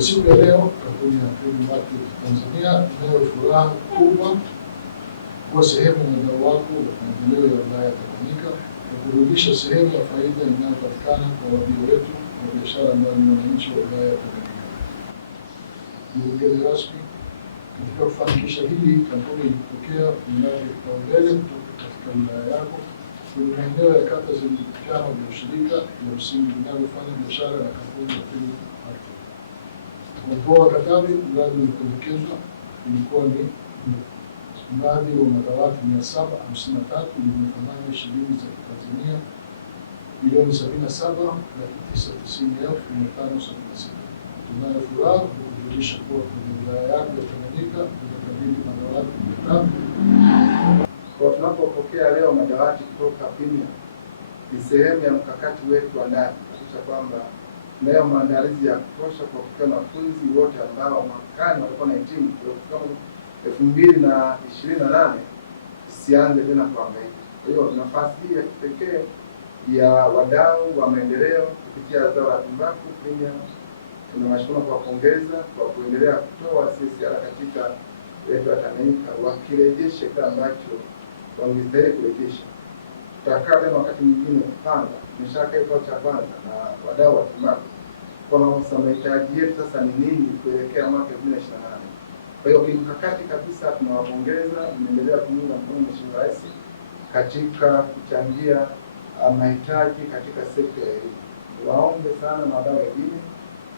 Kwa siku ya leo, kampuni ya Premium Active Tanzania inayo furaha kubwa kuwa sehemu ya mdau wako wa maendeleo ya wilaya ya Tanganyika na kurudisha sehemu ya faida inayopatikana kwa wabio wetu wa biashara ambao ni wananchi wa wilaya ya Tanganyika. Mgeni rasmi, katika kufanikisha hili, kampuni ilipokea miradi ya kipaumbele kutoka katika wilaya yako kwenye maeneo ya kata zenye vyama vya ushirika ya msingi vinavyofanya biashara na kampuni ya Premium Active. Kwa mkoa wa Katavi, mradi uliopendekezwa ulikuwa ni mradi wa madawati 753 yenye thamani ya shilingi za Tanzania bilioni 77,990,576. Tunayo furaha kujulisha kuwa kwenye wilaya yako ya Tanganyika tunakabidhi madawati 300. Kwa tunapopokea leo madawati kutoka Premium, ni sehemu ya mkakati wetu wa ndani kuhakikisha kwamba tunayo maandalizi ya kutosha kwa kufikia wanafunzi wote ambao mwakani watakuwa na hitimu kufika 2028 sianze tena kuhangaika. Kwa hiyo nafasi hii ya kipekee ya wadau wa maendeleo kupitia zao la tumbaku Premium, tunawashukuru kwa kuongeza kwa kuendelea kutoa CSR katika wetu wa Tanganyika, wakirejeshe kile ambacho wangestahili kurejesha. Tutakaa tena wakati mwingine kupanga tumeshaka kikao cha kwanza na wadau wa tumbaku kwa mahitaji yetu sasa ni nini kuelekea mwaka 2028. Kwa hiyo kimkakati kabisa tunawapongeza, tunaendelea kumuunga mkono Mheshimiwa Rais katika kuchangia mahitaji katika sekta ya elimu. Waombe sana na wadau wengine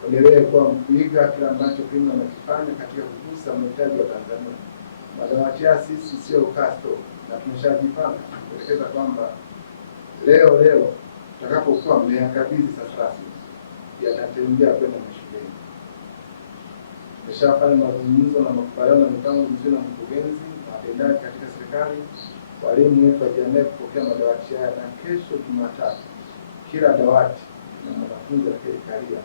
endelee kuwa kuiga kila ambacho Premium anakifanya katika kugusa mahitaji ya Tanzania. Madawati ya sisi sio kasto na tumeshajipanga kuelekeza kwamba leo tutakapokuwa mmeyakabidhi sasa rasmi yatatembea kwenda mashuleni. Tumeshafanya mazungumzo na makubaliano na mipango mizuri na mkurugenzi na watendaji katika serikali. Walimu wetu wajiandae kupokea madawati haya, na kesho Jumatatu kila dawati na mwanafunzi atakayekalia,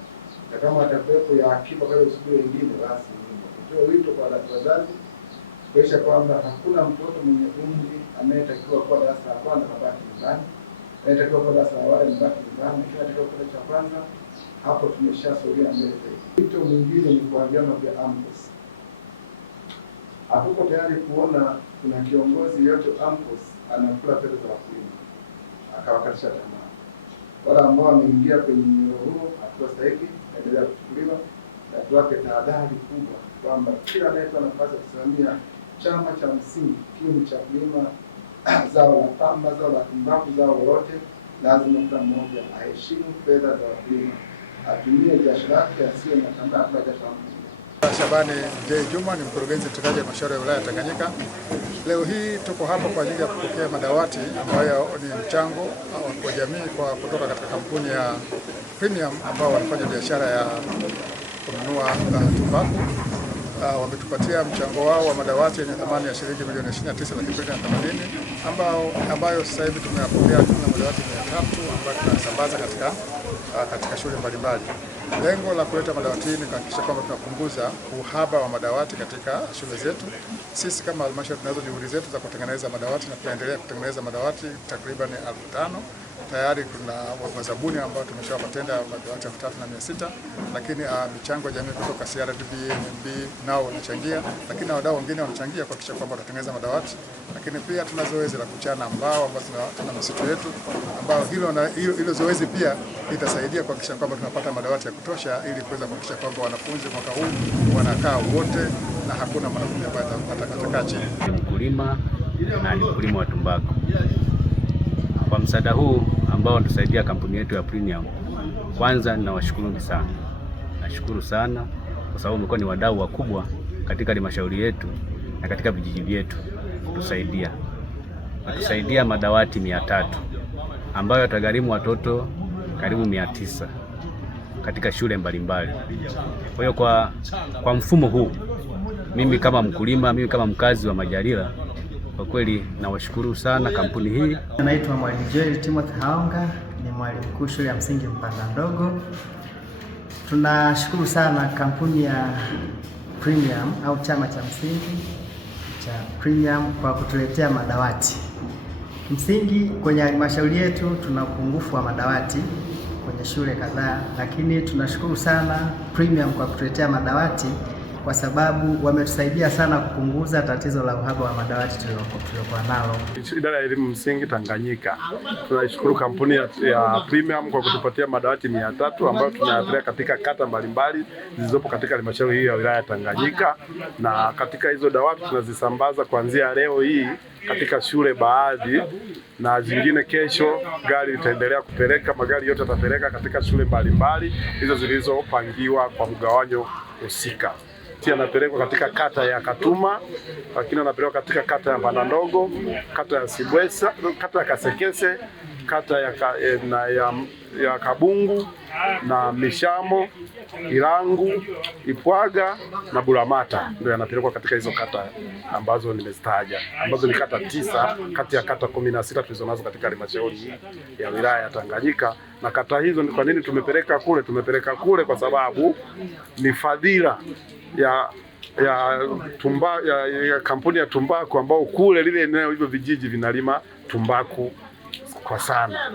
na kama atakuwepo ya akiba kwa siku wengine, basi nitoe wito kwa wazazi kuhakikisha kwamba hakuna mtoto mwenye umri anayetakiwa kuwa darasa la kwanza mabaki nyumbani, anayetakiwa kuwa darasa la awali mabaki nyumbani, kila anatakiwa kuwa cha kwanza. Hapo tumeshasogea mbele zaidi. Wito mwingine ni kwa vyama vya AMCOS. Hatuko tayari kuona kuna kiongozi yote AMCOS anakula pesa za wakulima akawakatisha tamaa. Wala ambao wameingia kwenye mnyororo huo hatua stahiki endelea kuchukuliwa, na tuwape tahadhari kubwa kwamba kila anayetoa nafasi ya kusimamia chama cha msingi kiu cha kulima zao la pamba, zao la tumbaku, zao lolote, lazima kila mmoja aheshimu fedha za wakulima, atumie jasho lake, asiwe na tamaa kwa jasho la mtu. Shabani J. Juma ni mkurugenzi mtendaji wa halmashauri ya wilaya ya Tanganyika. Leo hii tuko hapa kwa ajili ya kupokea madawati ambayo ni mchango kwa jamii kwa kutoka katika kampuni ya Premium ambao wanafanya biashara ya kununua tumbaku. Wametupatia mchango wao wa madawati yenye thamani ya shilingi milioni 29,280 ambayo sasa hivi tumeyapokea jumla madawati 300 ambayo tunasambaza katika shule mbalimbali. Lengo la kuleta madawati ni kuhakikisha kwamba tunapunguza uhaba wa madawati katika shule zetu. Sisi kama halmashauri tunazo juhudi zetu za kutengeneza madawati na tunaendelea kutengeneza madawati takriban 5,000. Tayari kuna wazabuni ambao tumeshawapatenda madawati 3,600, lakini michango ya jamii kutoka CRDB, NMB nao wanachangia, lakini wadau wengine wanachangia kuhakikisha kwamba tunatengeneza madawati. Lakini pia tuna zoezi la kuchana mbao ambazo tuna misitu yetu, ambao hilo zoezi pia litasaidia kuhakikisha kwamba tunapata madawati ya kutosha ili kuweza kuhakikisha kwamba wanafunzi mwaka huu wanakaa wote na hakuna mwanafunzi ambaye atakaa chini. Mkulima na ni mkulima wa tumbaku. Kwa msaada huu ambao wanatusaidia kampuni yetu ya Premium, kwanza ninawashukuru sana. Nashukuru sana kwa sababu mlikuwa ni wadau wakubwa katika halmashauri yetu na katika vijiji vyetu kutusaidia madawati 300 ambayo yatagharimu watoto karibu 900 katika shule mbalimbali. Kwa hiyo kwa mfumo huu, mimi kama mkulima, mimi kama mkazi wa Majalila, kwa kweli nawashukuru sana kampuni hii. Naitwa Mwalimu Joel Timothy Haonga, ni mwalimu mkuu shule ya msingi Mpanda Ndogo. Tunashukuru sana kampuni ya Premium au chama cha msingi cha Premium kwa kutuletea madawati. Msingi kwenye halmashauri yetu tuna upungufu wa madawati kwenye shule kadhaa, lakini tunashukuru sana Premium kwa kutuletea madawati, kwa sababu wametusaidia sana kupunguza tatizo la uhaba wa madawati tuliokuwa nalo. Idara ya elimu msingi Tanganyika tunashukuru kampuni ya Premium kwa kutupatia madawati 300 ambayo tunayapeleka katika kata mbalimbali zilizopo katika halmashauri hii ya wilaya ya Tanganyika, na katika hizo dawati tunazisambaza kuanzia leo hii katika shule baadhi, na zingine kesho gari litaendelea kupeleka, magari yote yatapeleka katika shule mbalimbali hizo zilizopangiwa kwa mgawanyo husika. Yanapelekwa katika kata ya Katuma, lakini yanapelekwa katika kata ya Mbanandogo, kata ya Sibwesa, kata ya Kasekese, kata ya Kabungu na Mishamo, Irangu, Ipwaga na Bulamata, ndio yanapelekwa katika hizo kata ambazo nimezitaja, ambazo ni kata 9 kati ya kata 16 tulizonazo katika halmashauri ya wilaya ya Tanganyika. Na kata hizo, kwa nini tumepeleka kule? Tumepeleka kule kwa sababu ni fadhila ya kampuni ya tumbaku ambao kule lile eneo hivyo vijiji vinalima tumbaku kwa sana.